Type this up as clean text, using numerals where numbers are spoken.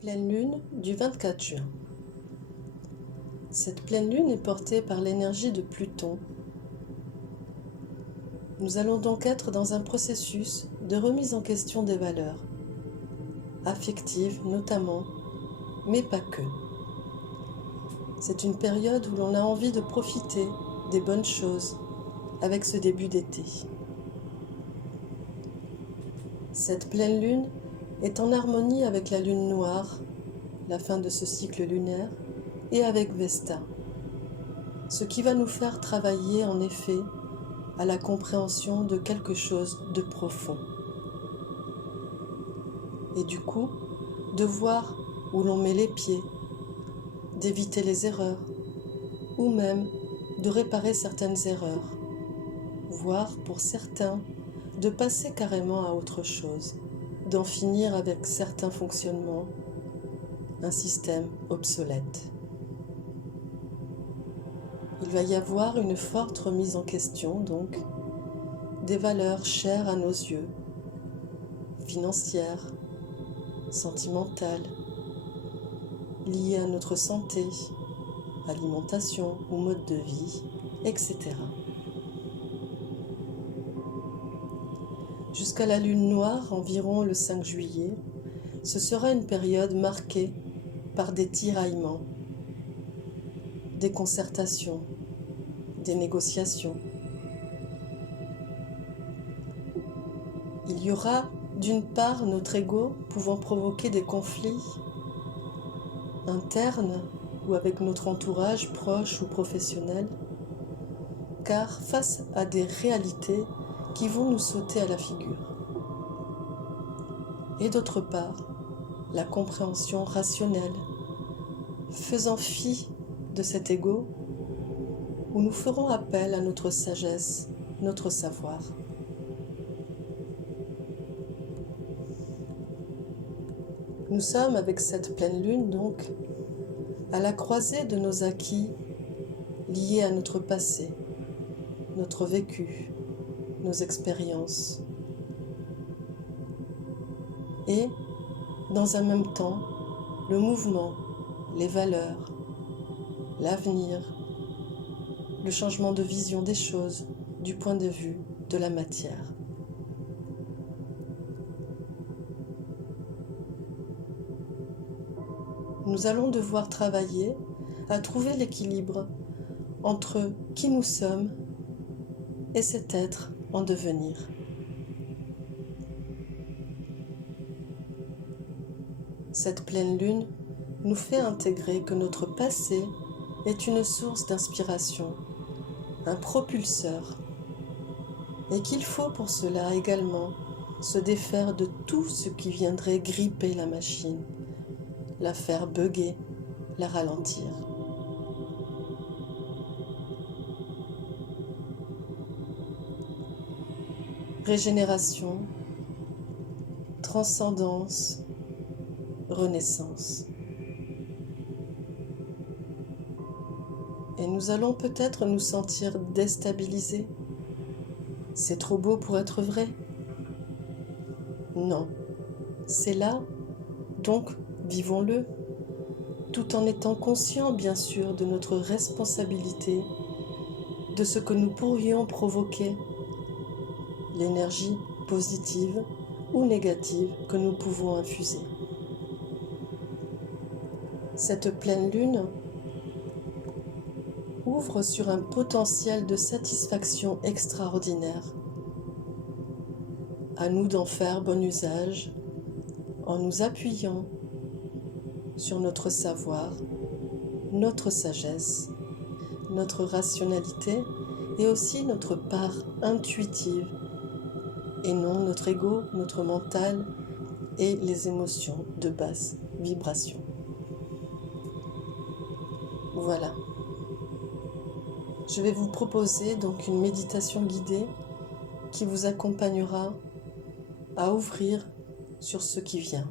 Pleine lune du 24 juin. Cette pleine lune est portée par l'énergie de Pluton. Nous allons donc être dans un processus de remise en question des valeurs, affectives notamment, mais pas que. C'est une période où l'on a envie de profiter des bonnes choses avec ce début d'été. Cette pleine lune est en harmonie avec la lune noire, la fin de ce cycle lunaire, et avec Vesta, ce qui va nous faire travailler en effet à la compréhension de quelque chose de profond. Et du coup, de voir où l'on met les pieds, d'éviter les erreurs, ou même de réparer certaines erreurs, voire pour certains, de passer carrément à autre chose, d'en finir avec certains fonctionnements, un système obsolète. Il va y avoir une forte remise en question, donc, des valeurs chères à nos yeux, financières, sentimentales, liées à notre santé, alimentation ou mode de vie, etc. Jusqu'à la lune noire, environ le 5 juillet, ce sera une période marquée par des tiraillements, des concertations, des négociations. Il y aura d'une part notre ego pouvant provoquer des conflits internes ou avec notre entourage proche ou professionnel, car face à des réalités qui vont nous sauter à la figure. Et d'autre part, la compréhension rationnelle, faisant fi de cet ego, où nous ferons appel à notre sagesse, notre savoir. Nous sommes avec cette pleine lune donc à la croisée de nos acquis liés à notre passé, notre vécu, nos expériences. Et, dans un même temps, le mouvement, les valeurs, l'avenir, le changement de vision des choses du point de vue de la matière. Nous allons devoir travailler à trouver l'équilibre entre qui nous sommes et cet être en devenir. Cette pleine lune nous fait intégrer que notre passé est une source d'inspiration, un propulseur, et qu'il faut pour cela également se défaire de tout ce qui viendrait gripper la machine, la faire bugger, la ralentir. Régénération, transcendance, renaissance. Et nous allons peut-être nous sentir déstabilisés. C'est trop beau pour être vrai. Non, c'est là, donc vivons-le, tout en étant conscients bien sûr de notre responsabilité, de ce que nous pourrions provoquer, l'énergie positive ou négative que nous pouvons infuser. Cette pleine lune ouvre sur un potentiel de satisfaction extraordinaire. À nous d'en faire bon usage en nous appuyant sur notre savoir, notre sagesse, notre rationalité et aussi notre part intuitive et non notre ego, notre mental et les émotions de basse vibration. Voilà. Je vais vous proposer donc une méditation guidée qui vous accompagnera à ouvrir sur ce qui vient.